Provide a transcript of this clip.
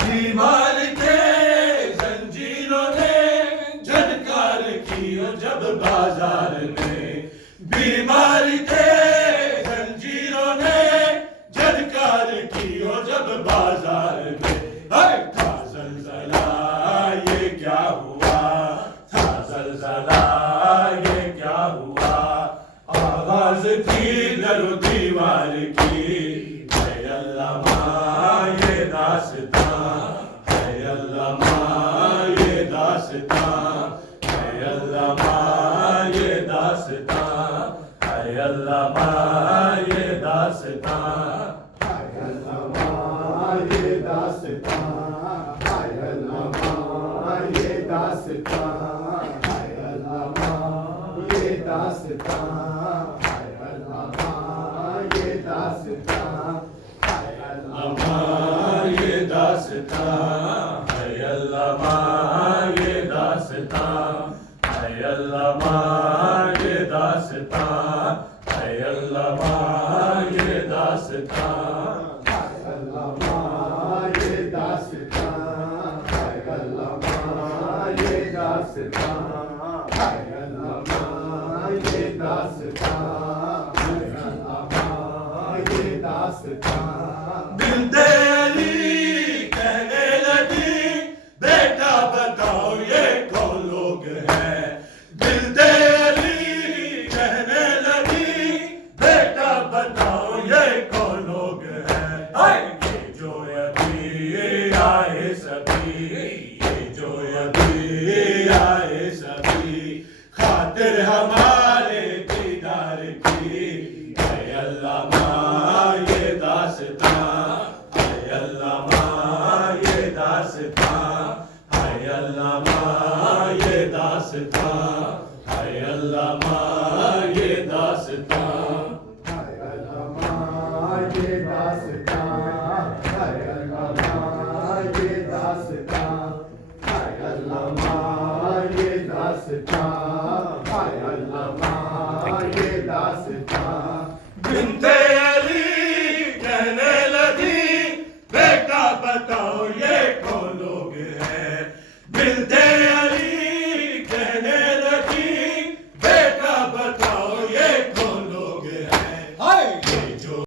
بیمار کے زنجیروں نے جھنکار کیا جب بازار میں، بیمار کے زنجیروں نے جھنکار کیا جب بازار میں، تھا زلزلہ یہ کیا ہوا، تھا زلزلہ یہ کیا ہوا، آواز تھی در و دیوار کی، اے علامہ یہ داستان، اے علامہ یہ داستان، اے علامہ یہ داستان، اے علامہ یہ داستان، اے علامہ یہ داستان، اے علامہ یہ داستان، اے علامہ یہ داستان، اے علامہ یہ داستان، اے علامہ یہ داستان، اے علامہ یہ داستان، اے علامہ یہ داستان، اے علامہ یہ داستان، اے علامہ یہ داستان، اے علامہ یہ داستان، اے علامہ یہ داستان، اے علامہ یہ داستان، بنت علی کہنے لگی بیٹا بتاؤ یہ کون لوگ ہیں، بنت علی کہنے لگی بیٹا بتاؤ یہ کون لوگ ہیں، یہ جو ابھی آئے سبھی، یہ جو ابھی آئے سبھی، خاطر ہمارے دیدار کی، اے علامہ یہ داستان، اے علامہ یہ داستان، اے علامہ یہ داستان، اے علامہ یہ داستان، اے علامہ یہ داستان، اے علامہ یہ داستان، اے علامہ یہ داستان، اے علامہ